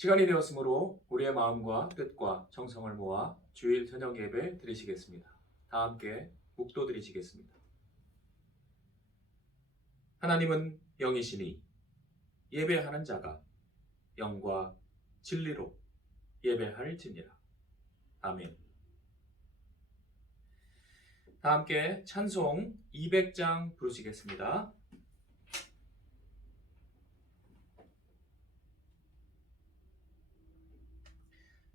시간이 되었으므로 우리의 마음과 뜻과 정성을 모아 주일 저녁 예배 드리시겠습니다. 다 함께 묵도 드리시겠습니다. 하나님은 영이시니 예배하는 자가 영과 진리로 예배할지니라. 아멘. 다 함께 찬송 200장 부르시겠습니다.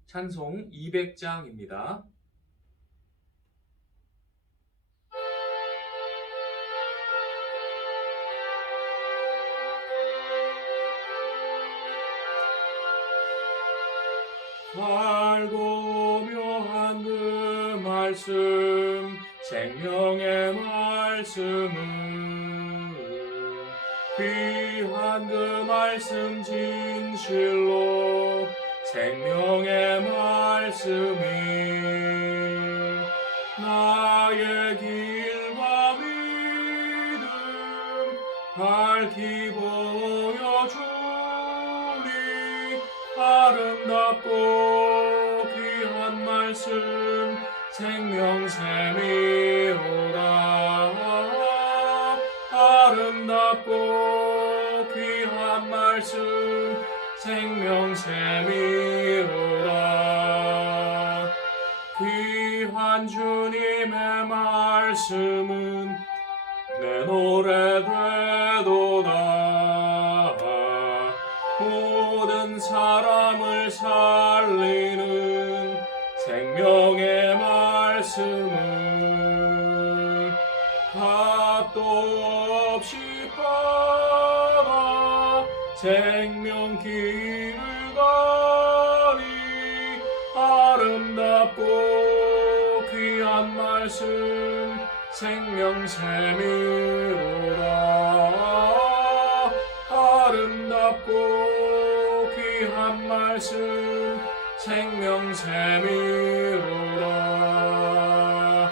찬송 200장입니다. 알고 묘한 그 말씀, 생명의 말씀은 귀한 그 말씀 진실로 생명의 말씀이 나의 길과 믿음 밝히 보여주리. 아름답고 귀한 말씀 생명샘이로라. 아름답고 귀한 말씀 생명샘이로라. 귀한 주님의 말씀은 내 노래 되도다. 모든 사람을 살리는 생명의 말씀은 값도 없이 받아 생명 길을 가니. 아름답고 귀한 말씀 생명샘이로라. 아름답고 귀한 말씀 생명샘이로라.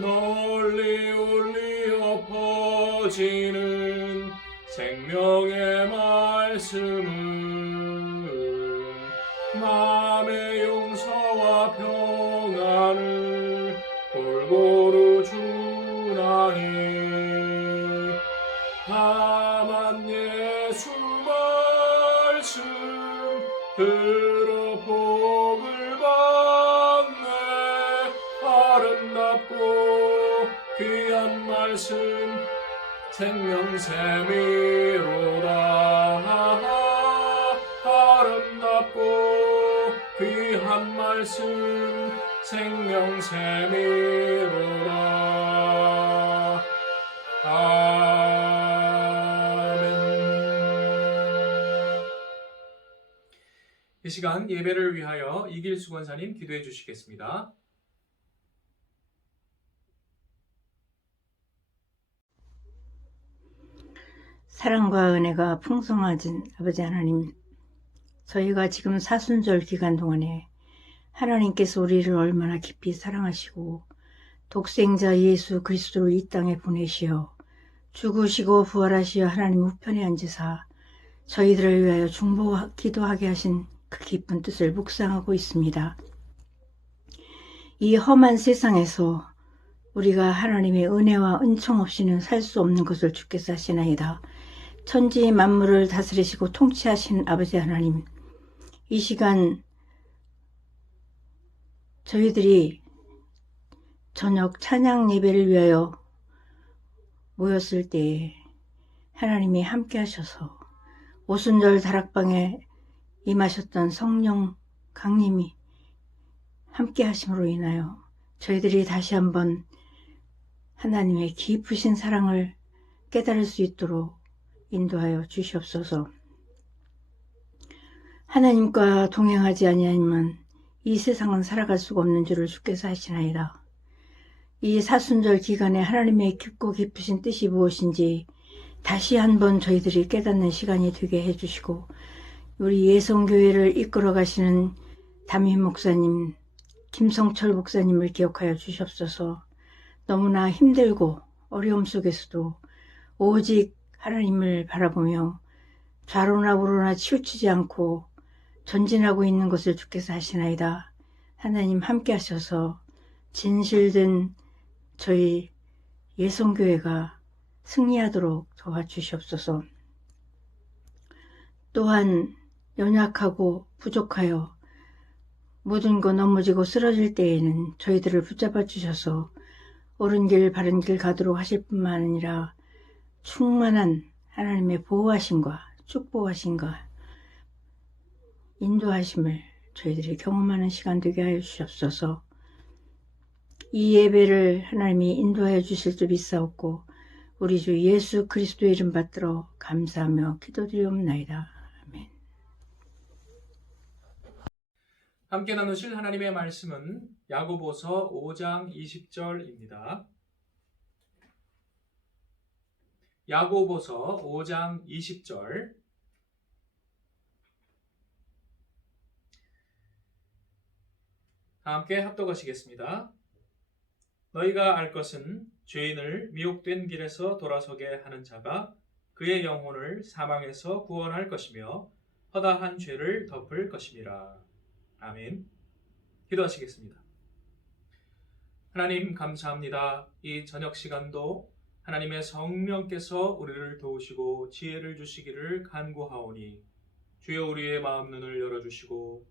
널리 울리어 퍼지는 생명의 말씀은 마음의 용서와 평안을 골고루 주나니. 다만 예수 말씀 들어 복을 받네. 아름답고 귀한 말씀 생명샘이로라. 아름답고 귀한 말씀 생명샘이로라. 아멘. 이 시간 예배를 위하여 이길수 권사님 기도해 주시겠습니다. 사랑과 은혜가 풍성하신 아버지 하나님, 저희가 지금 사순절 기간 동안에 하나님께서 우리를 얼마나 깊이 사랑하시고 독생자 예수 그리스도를 이 땅에 보내시어 죽으시고 부활하시어 하나님 우편에 앉으사 저희들을 위하여 기도하게 하신 그 깊은 뜻을 묵상하고 있습니다. 이 험한 세상에서 우리가 하나님의 은혜와 은총 없이는 살 수 없는 것을 주께서 하시나이다. 천지 만물을 다스리시고 통치하신 아버지 하나님, 이 시간 저희들이 저녁 찬양 예배를 위하여 모였을 때에 하나님이 함께 하셔서 오순절 다락방에 임하셨던 성령 강림이 함께 하심으로 인하여 저희들이 다시 한번 하나님의 깊으신 사랑을 깨달을 수 있도록 인도하여 주시옵소서. 하나님과 동행하지 아니하면 이 세상은 살아갈 수가 없는 줄을 주께서 하시나이다. 이 사순절 기간에 하나님의 깊고 깊으신 뜻이 무엇인지 다시 한번 저희들이 깨닫는 시간이 되게 해주시고, 우리 예성교회를 이끌어 가시는 담임 목사님, 김성철 목사님을 기억하여 주시옵소서. 너무나 힘들고 어려움 속에서도 오직 하나님을 바라보며 좌로나 우로나 치우치지 않고 전진하고 있는 것을 주께서 아시나이다. 하나님 함께 하셔서 진실된 저희 예성교회가 승리하도록 도와주시옵소서. 또한 연약하고 부족하여 모든 것 넘어지고 쓰러질 때에는 저희들을 붙잡아 주셔서 옳은 길 바른 길 가도록 하실 뿐만 아니라 충만한 하나님의 보호하심과 축복하심과 인도하심을 저희들이 경험하는 시간 되게 하여 주시옵소서. 이 예배를 하나님이 인도하여 주실 줄 믿사옵고 우리 주 예수 그리스도의 이름 받들어 감사하며 기도드리옵나이다. 아멘. 함께 나누실 하나님의 말씀은 야고보서 5장 20절입니다. 야고보서 5장 20절. 함께 합독하시겠습니다. 너희가 알 것은 죄인을 미혹된 길에서 돌아서게 하는 자가 그의 영혼을 사망에서 구원할 것이며 허다한 죄를 덮을 것임이라. 아멘. 기도하시겠습니다. 하나님 감사합니다. 이 저녁 시간도 하나님의 성령께서 우리를 도우시고 지혜를 주시기를 간구하오니 주여 우리의 마음 눈을 열어주시고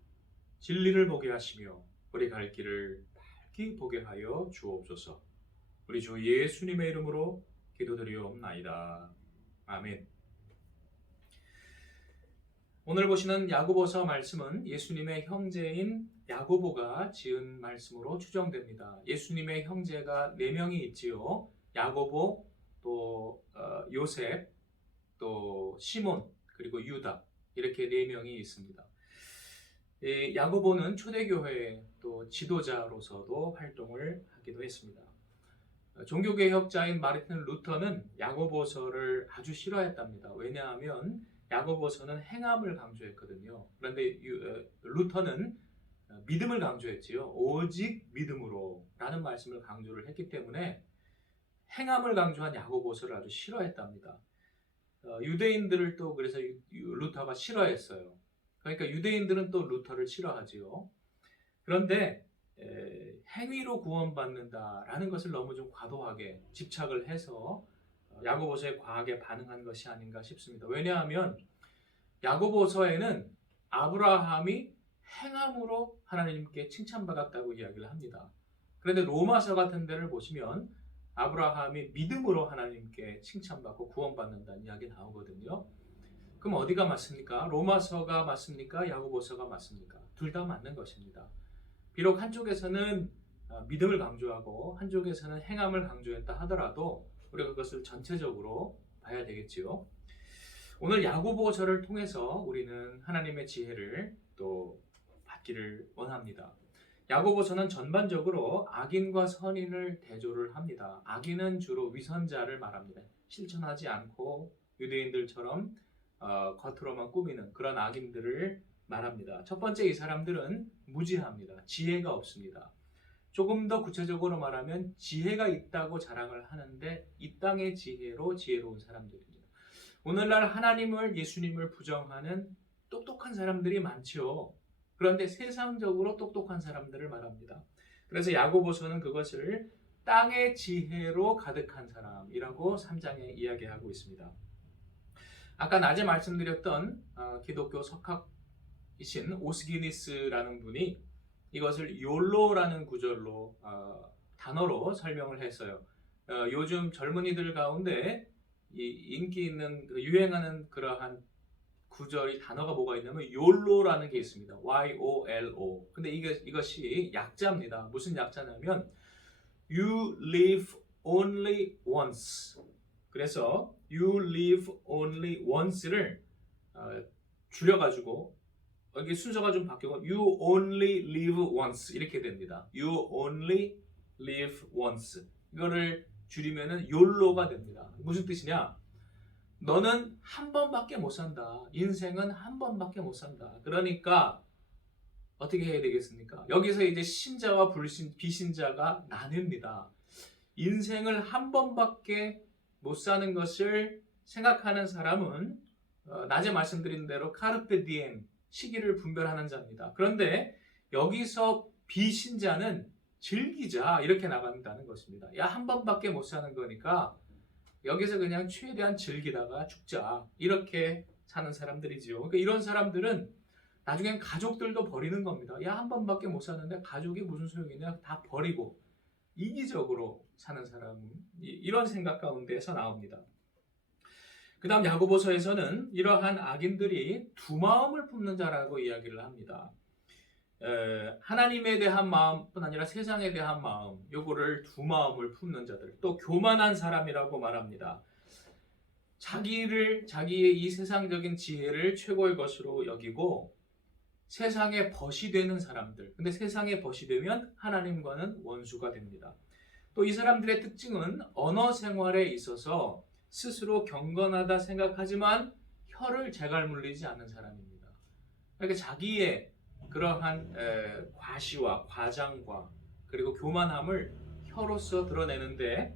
진리를 보게 하시며 우리 갈 길을 밝히 보게 하여 주옵소서. 우리 주 예수님의 이름으로 기도드리옵나이다. 아멘. 오늘 보시는 야고보서 말씀은 예수님의 형제인 야고보가 지은 말씀으로 추정됩니다. 예수님의 형제가 4명이 있지요. 야고보, 또 요셉, 또 시몬, 그리고 유다, 이렇게 4명이 있습니다. 야고보는 초대교회의 또 지도자로서도 활동을 하기도 했습니다. 종교개혁자인 마르틴 루터는 야고보서를 아주 싫어했답니다. 왜냐하면 야고보서는 행함을 강조했거든요. 그런데 루터는 믿음을 강조했지요. 오직 믿음으로 라는 말씀을 강조를 했기 때문에 행함을 강조한 야고보서를 아주 싫어했답니다. 유대인들을 또 그래서 루터가 싫어했어요. 그러니까 유대인들은 또 루터를 싫어하지요. 그런데 행위로 구원받는다라는 것을 너무 좀 과도하게 집착을 해서 야고보서에 과하게 반응한 것이 아닌가 싶습니다. 왜냐하면 야고보서에는 아브라함이 행함으로 하나님께 칭찬받았다고 이야기를 합니다. 그런데 로마서 같은 데를 보시면 아브라함이 믿음으로 하나님께 칭찬받고 구원받는다는 이야기 나오거든요. 그럼 어디가 맞습니까? 로마서가 맞습니까? 야고보서가 맞습니까? 둘 다 맞는 것입니다. 비록 한쪽에서는 믿음을 강조하고 한쪽에서는 행함을 강조했다 하더라도 우리가 그것을 전체적으로 봐야 되겠지요. 오늘 야고보서를 통해서 우리는 하나님의 지혜를 또 받기를 원합니다. 야고보서는 전반적으로 악인과 선인을 대조를 합니다. 악인은 주로 위선자를 말합니다. 실천하지 않고 유대인들처럼 겉으로만 꾸미는 그런 악인들을 말합니다. 첫 번째, 이 사람들은 무지합니다. 지혜가 없습니다. 조금 더 구체적으로 말하면 지혜가 있다고 자랑을 하는데 이 땅의 지혜로 지혜로운 사람들입니다. 오늘날 하나님을, 예수님을 부정하는 똑똑한 사람들이 많죠. 그런데 세상적으로 똑똑한 사람들을 말합니다. 그래서 야고보서는 그것을 땅의 지혜로 가득한 사람이라고 3장에 이야기하고 있습니다. 아까 낮에 말씀드렸던 기독교 석학이신 오스기니스라는 분이 이것을 욜로라는 구절로 단어로 설명을 했어요. 요즘 젊은이들 가운데 인기 있는 유행하는 그러한 구절이 단어가 뭐가 있냐면 욜로라는 게 있습니다. Y-O-L-O. 근데 이것이 약자입니다. 무슨 약자냐면 You live only once. 그래서 You live only once를 줄여가지고 여기 순서가 좀 바뀌고 You only live once 이렇게 됩니다. You only live once. 이거를 줄이면은 YOLO가 됩니다. 무슨 뜻이냐? 너는 한 번밖에 못 산다. 인생은 한 번밖에 못 산다. 그러니까 어떻게 해야 되겠습니까? 여기서 이제 신자와 비신자가 나뉩니다. 인생을 한 번밖에 못 사는 것을 생각하는 사람은 낮에 말씀드린 대로 카르페 디엠, 시기를 분별하는 자입니다. 그런데 여기서 비신자는 즐기자 이렇게 나간다는 것입니다. 야, 한 번밖에 못 사는 거니까 여기서 그냥 최대한 즐기다가 죽자 이렇게 사는 사람들이지요. 그러니까 이런 사람들은 나중엔 가족들도 버리는 겁니다. 야, 한 번밖에 못 사는데 가족이 무슨 소용이냐, 다 버리고 이기적으로 사는 사람, 이런 생각 가운데에서 나옵니다. 그 다음 야고보서에서는 이러한 악인들이 두 마음을 품는 자라고 이야기를 합니다. 하나님에 대한 마음뿐 아니라 세상에 대한 마음, 요거를 두 마음을 품는 자들, 또 교만한 사람이라고 말합니다. 자기의 이 세상적인 지혜를 최고의 것으로 여기고 세상에 벗이 되는 사람들, 근데 세상에 벗이 되면 하나님과는 원수가 됩니다. 또 이 사람들의 특징은 언어 생활에 있어서 스스로 경건하다 생각하지만 혀를 제갈 물리지 않는 사람입니다. 그러니까 자기의 그러한 과시와 과장과 그리고 교만함을 혀로서 드러내는데,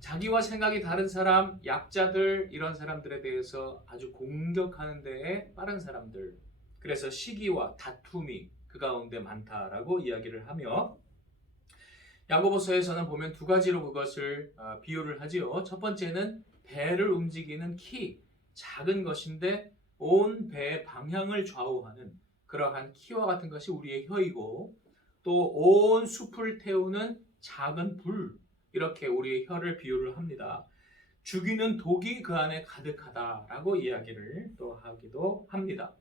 자기와 생각이 다른 사람, 약자들, 이런 사람들에 대해서 아주 공격하는 데에 빠른 사람들, 그래서 시기와 다툼이 그 가운데 많다라고 이야기를 하며, 야고보서에서는 보면 두 가지로 그것을 비유를 하지요. 첫 번째는 배를 움직이는 키, 작은 것인데 온 배의 방향을 좌우하는 그러한 키와 같은 것이 우리의 혀이고, 또 온 숲을 태우는 작은 불, 이렇게 우리의 혀를 비유를 합니다. 죽이는 독이 그 안에 가득하다라고 이야기를 또 하기도 합니다.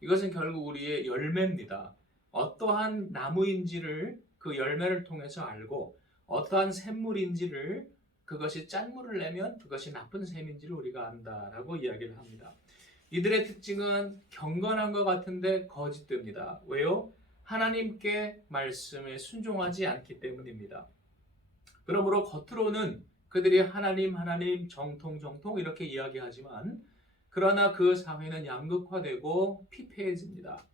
이것은 결국 우리의 열매입니다. 어떠한 나무인지를 그 열매를 통해서 알고, 어떠한 샘물인지를, 그것이 짠물을 내면 그것이 나쁜 샘인지를 우리가 안다라고 이야기를 합니다. 이들의 특징은 경건한 것 같은데 거짓됩니다. 왜요? 하나님께 말씀에 순종하지 않기 때문입니다. 그러므로 겉으로는 그들이 하나님 정통 이렇게 이야기하지만, 그러나 그 사회는 양극화되고 피폐해집니다.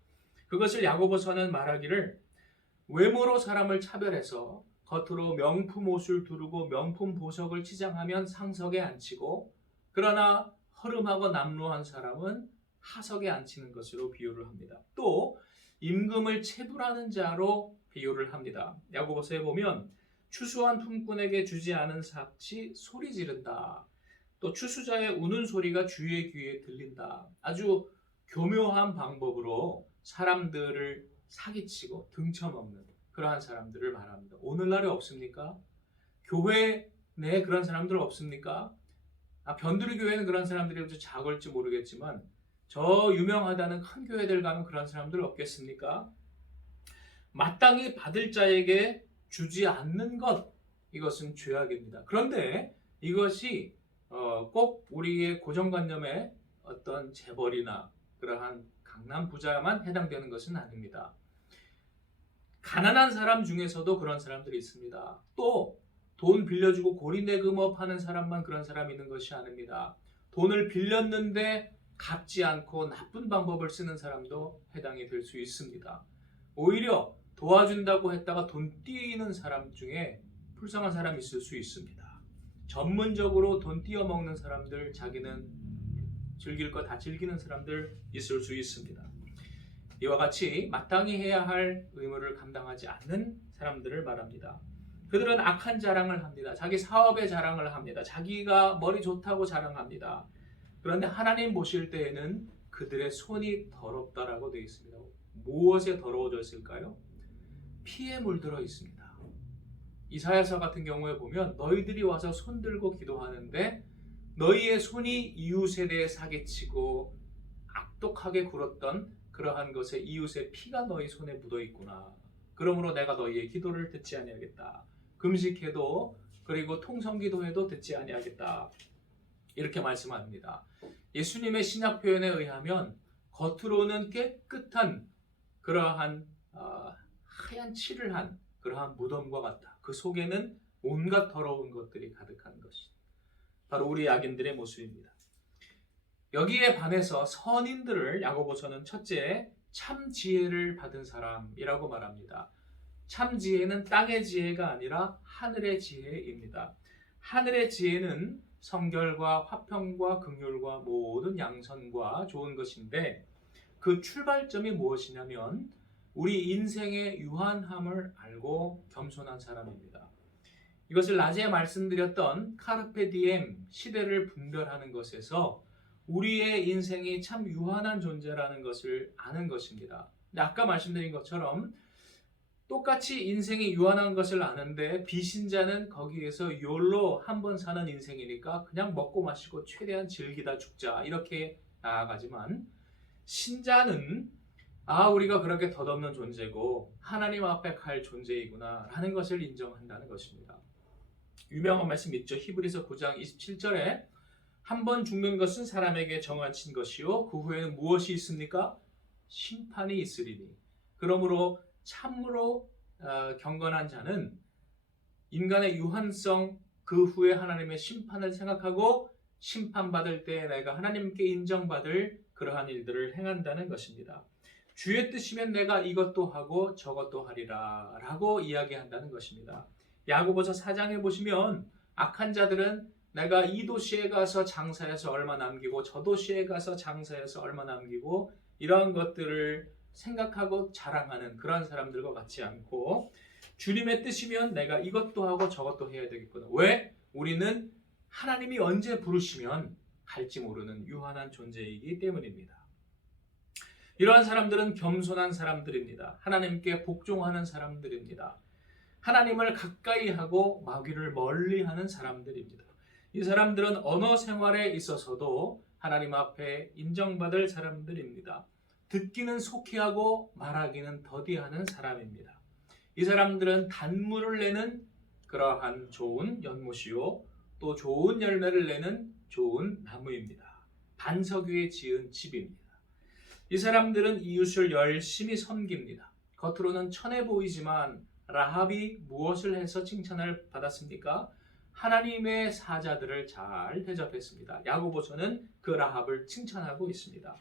그것을 야고보서는 말하기를, 외모로 사람을 차별해서 겉으로 명품 옷을 두르고 명품 보석을 치장하면 상석에 앉히고, 그러나 허름하고 남루한 사람은 하석에 앉히는 것으로 비유를 합니다. 또 임금을 체불하는 자로 비유를 합니다. 야고보서에 보면 추수한 품꾼에게 주지 않은 삭시 소리 지른다. 또 추수자의 우는 소리가 주의 귀에 들린다. 아주 교묘한 방법으로 사람들을 사기치고 등쳐먹는 그러한 사람들을 말합니다. 오늘날에 없습니까? 교회 내에 그런 사람들 없습니까? 변두리 교회는 그런 사람들이 좀 작을지 모르겠지만 저 유명하다는 큰 교회들 가면 그런 사람들 없겠습니까? 마땅히 받을 자에게 주지 않는 것, 이것은 죄악입니다. 그런데 이것이 꼭 우리의 고정관념의 어떤 재벌이나 그러한 강남 부자만 해당되는 것은 아닙니다. 가난한 사람 중에서도 그런 사람들이 있습니다. 또 돈 빌려주고 고리내금업 하는 사람만 그런 사람이 있는 것이 아닙니다. 돈을 빌렸는데 갚지 않고 나쁜 방법을 쓰는 사람도 해당이 될 수 있습니다. 오히려 도와준다고 했다가 돈 띄는 사람 중에 불쌍한 사람이 있을 수 있습니다. 전문적으로 돈 띄어먹는 사람들, 자기는 즐길 거 다 즐기는 사람들 있을 수 있습니다. 이와 같이 마땅히 해야 할 의무를 감당하지 않는 사람들을 말합니다. 그들은 악한 자랑을 합니다. 자기 사업의 자랑을 합니다. 자기가 머리 좋다고 자랑합니다. 그런데 하나님 보실 때에는 그들의 손이 더럽다라고 되어 있습니다. 무엇에 더러워져 있을까요? 피에 물들어 있습니다. 이사야서 같은 경우에 보면 너희들이 와서 손 들고 기도하는데 너희의 손이 이웃에 대해 사기치고 악독하게 굴었던 그러한 것에 이웃의 피가 너희 손에 묻어 있구나. 그러므로 내가 너희의 기도를 듣지 아니하겠다. 금식해도 그리고 통성기도해도 듣지 아니하겠다. 이렇게 말씀합니다. 예수님의 신약 표현에 의하면 겉으로는 깨끗한 그러한 하얀 칠을 한 그러한 무덤과 같다. 그 속에는 온갖 더러운 것들이 가득한 것이 바로 우리 악인들의 모습입니다. 여기에 반해서 선인들을 야고보서는 첫째, 참 지혜를 받은 사람이라고 말합니다. 참 지혜는 땅의 지혜가 아니라 하늘의 지혜입니다. 하늘의 지혜는 성결과 화평과 긍휼과 모든 양선과 좋은 것인데, 그 출발점이 무엇이냐면 우리 인생의 유한함을 알고 겸손한 사람입니다. 이것을 낮에 말씀드렸던 카르페 디엠, 시대를 분별하는 것에서 우리의 인생이 참 유한한 존재라는 것을 아는 것입니다. 근데 아까 말씀드린 것처럼 똑같이 인생이 유한한 것을 아는데 비신자는 거기에서 욜로 한 번 사는 인생이니까 그냥 먹고 마시고 최대한 즐기다 죽자 이렇게 나아가지만, 신자는 우리가 그렇게 덧없는 존재고 하나님 앞에 갈 존재이구나 라는 것을 인정한다는 것입니다. 유명한 말씀 있죠. 히브리서 9장 27절에 한 번 죽는 것은 사람에게 정하신 것이요 그 후에는 무엇이 있습니까? 심판이 있으리니. 그러므로 참으로 경건한 자는 인간의 유한성, 그 후에 하나님의 심판을 생각하고 심판받을 때 내가 하나님께 인정받을 그러한 일들을 행한다는 것입니다. 주의 뜻이면 내가 이것도 하고 저것도 하리라 라고 이야기한다는 것입니다. 야고보서 4장에 보시면 악한 자들은 내가 이 도시에 가서 장사해서 얼마 남기고 저 도시에 가서 장사해서 얼마 남기고 이러한 것들을 생각하고 자랑하는 그런 사람들과 같지 않고, 주님의 뜻이면 내가 이것도 하고 저것도 해야 되겠구나. 왜? 우리는 하나님이 언제 부르시면 갈지 모르는 유한한 존재이기 때문입니다. 이러한 사람들은 겸손한 사람들입니다. 하나님께 복종하는 사람들입니다. 하나님을 가까이 하고 마귀를 멀리 하는 사람들입니다. 이 사람들은 언어 생활에 있어서도 하나님 앞에 인정받을 사람들입니다. 듣기는 속히 하고 말하기는 더디하는 사람입니다. 이 사람들은 단물을 내는 그러한 좋은 연못이요 또 좋은 열매를 내는 좋은 나무입니다. 반석 위에 지은 집입니다. 이 사람들은 이웃을 열심히 섬깁니다. 겉으로는 천해 보이지만 라합이 무엇을 해서 칭찬을 받았습니까? 하나님의 사자들을 잘 대접했습니다. 야고보서는 그 라합을 칭찬하고 있습니다.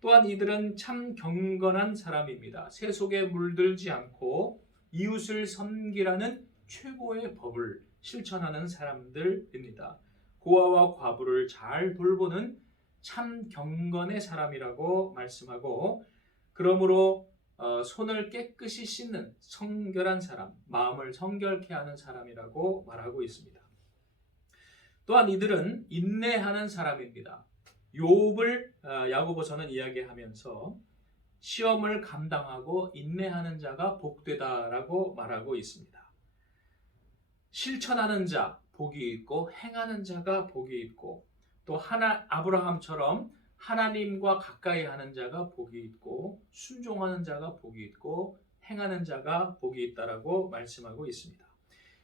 또한 이들은 참 경건한 사람입니다. 세속에 물들지 않고 이웃을 섬기라는 최고의 법을 실천하는 사람들입니다. 고아와 과부를 잘 돌보는 참 경건의 사람이라고 말씀하고, 그러므로 손을 깨끗이 씻는 성결한 사람, 마음을 성결케 하는 사람이라고 말하고 있습니다. 또한 이들은 인내하는 사람입니다. 욥을 야고보서는 이야기하면서 시험을 감당하고 인내하는 자가 복되다라고 말하고 있습니다. 실천하는 자 복이 있고 행하는 자가 복이 있고, 또 아브라함처럼 하나님과 가까이 하는 자가 복이 있고 순종하는 자가 복이 있고 행하는 자가 복이 있다라고 말씀하고 있습니다.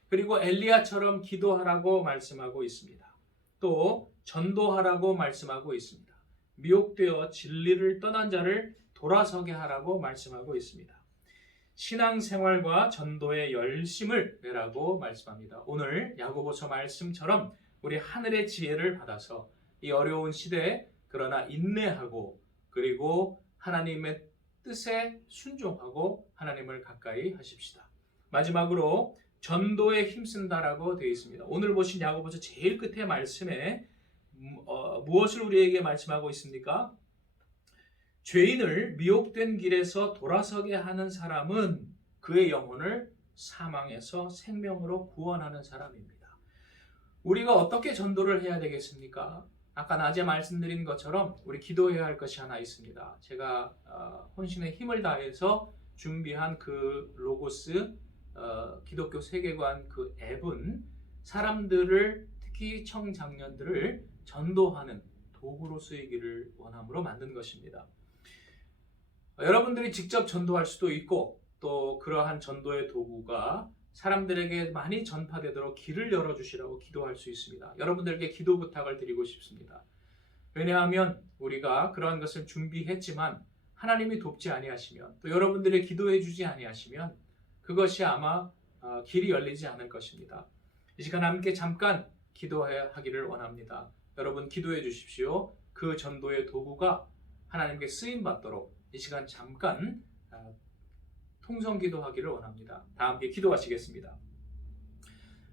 그리고 엘리야처럼 기도하라고 말씀하고 있습니다. 또 전도하라고 말씀하고 있습니다. 미혹되어 진리를 떠난 자를 돌아서게 하라고 말씀하고 있습니다. 신앙생활과 전도의 열심을 내라고 말씀합니다. 오늘 야고보서 말씀처럼 우리 하늘의 지혜를 받아서 이 어려운 시대에 그러나 인내하고 그리고 하나님의 뜻에 순종하고 하나님을 가까이 하십시다. 마지막으로 전도에 힘쓴다라고 되어 있습니다. 오늘 보신 야고보서 제일 끝에 말씀에 무엇을 우리에게 말씀하고 있습니까? 죄인을 미혹된 길에서 돌아서게 하는 사람은 그의 영혼을 사망에서 생명으로 구원하는 사람입니다. 우리가 어떻게 전도를 해야 되겠습니까? 아까 낮에 말씀드린 것처럼 우리 기도해야 할 것이 하나 있습니다. 제가 혼신의 힘을 다해서 준비한 그 로고스 기독교 세계관 그 앱은 사람들을, 특히 청장년들을 전도하는 도구로 쓰이기를 원함으로 만든 것입니다. 여러분들이 직접 전도할 수도 있고 또 그러한 전도의 도구가 사람들에게 많이 전파되도록 길을 열어주시라고 기도할 수 있습니다. 여러분들께 기도 부탁을 드리고 싶습니다. 왜냐하면 우리가 그러한 것을 준비했지만 하나님이 돕지 아니하시면, 또 여러분들이 기도해 주지 아니하시면 그것이 아마 길이 열리지 않을 것입니다. 이 시간 함께 잠깐 기도하기를 원합니다. 여러분 기도해 주십시오. 그 전도의 도구가 하나님께 쓰임 받도록 이 시간 잠깐 통성 기도하기를 원합니다. 다 함께 기도하시겠습니다.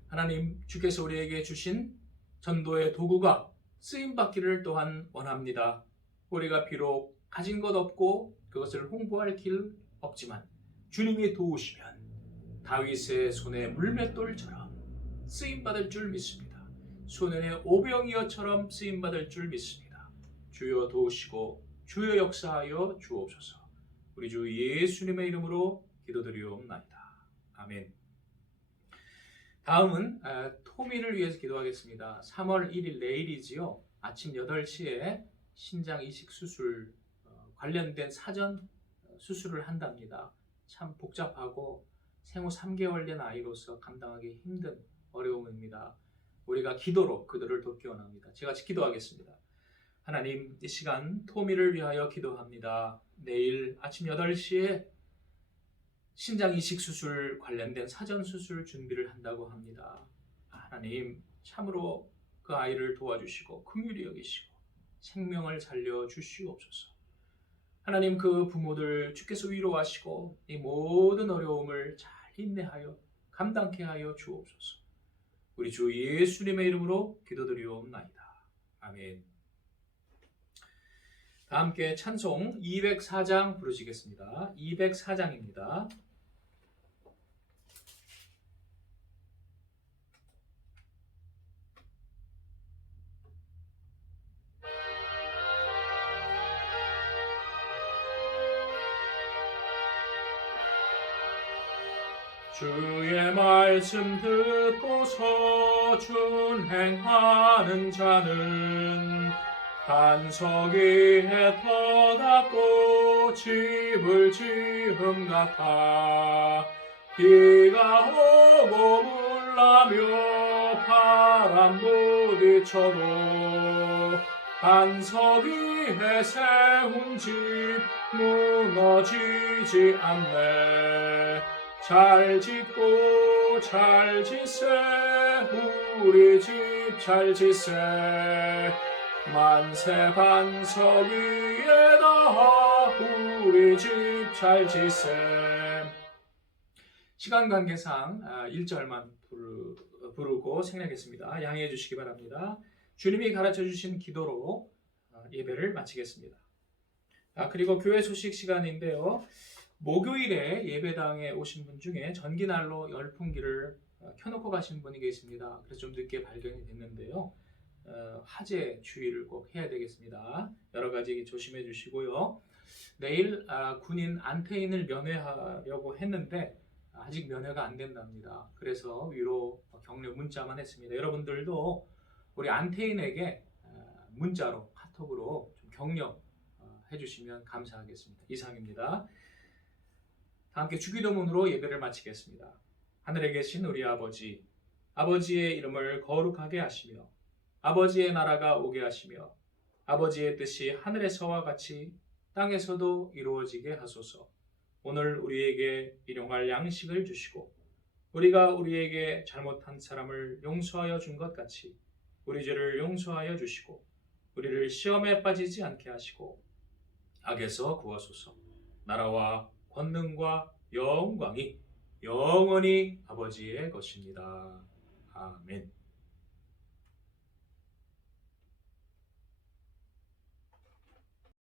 하나님, 주께서 우리에게 주신 전도의 도구가 쓰임 받기를 또한 원합니다. 우리가 비록 가진 것 없고 그것을 홍보할 길 없지만 주님이 도우시면 다윗의 손에 물맷돌처럼 쓰임받을 줄 믿습니다. 소년의 오병이어처럼 쓰임받을 줄 믿습니다. 주여 도우시고 주여 역사하여 주옵소서. 우리 주 예수님의 이름으로 기도드리옵나이다. 아멘. 다음은 토미를 위해서 기도하겠습니다. 3월 1일 내일이지요. 아침 8시에 신장 이식 수술 관련된 사전 수술을 한답니다. 참 복잡하고 생후 3개월 된 아이로서 감당하기 힘든 어려움입니다. 우리가 기도로 그들을 돕기 원합니다. 제가 기도하겠습니다. 하나님, 이 시간 토미를 위하여 기도합니다. 내일 아침 8시에 신장 이식 수술 관련된 사전 수술 준비를 한다고 합니다. 하나님, 참으로 그 아이를 도와주시고 긍휼히 여기시고 생명을 살려 주시옵소서. 하나님, 그 부모들 주께서 위로하시고 이 모든 어려움을 잘 인내하여 감당케 하여 주옵소서. 우리 주 예수님의 이름으로 기도드리옵나이다. 아멘. 다 함께 찬송 204장 부르시겠습니다. 204장입니다. 주의 말씀 듣고서 준행하는 자는 반석 위에 터닫고 집을 지음 같아. 비가 오고 물나며 바람 부딪혀도 반석 위에 세운 집 무너지지 않네. 잘 짓고 잘 짓세 우리 집 잘 짓세. 만세 반석 위에다 우리 집 잘 짓세. 시간 관계상 1절만 부르고 생략했습니다. 양해해 주시기 바랍니다. 주님이 가르쳐 주신 기도로 예배를 마치겠습니다. 그리고 교회 소식 시간인데요. 목요일에 예배당에 오신 분 중에 전기난로 열풍기를 켜놓고 가신 분이 계십니다. 그래서 좀 늦게 발견이 됐는데요. 화재 주의를 꼭 해야 되겠습니다. 여러 가지 조심해 주시고요. 내일 군인 안태인을 면회하려고 했는데 아직 면회가 안 된답니다. 그래서 위로 격려 문자만 했습니다. 여러분들도 우리 안태인에게 문자로 카톡으로 좀 격려 해주시면 감사하겠습니다. 이상입니다. 다 함께 주기도문으로 예배를 마치겠습니다. 하늘에 계신 우리 아버지, 아버지의 이름을 거룩하게 하시며 아버지의 나라가 오게 하시며 아버지의 뜻이 하늘에서와 같이 땅에서도 이루어지게 하소서. 오늘 우리에게 일용할 양식을 주시고 우리가 우리에게 잘못한 사람을 용서하여 준 것 같이 우리 죄를 용서하여 주시고 우리를 시험에 빠지지 않게 하시고 악에서 구하소서. 나라와 권능과 영광이 영원히 아버지의 것입니다. 아멘.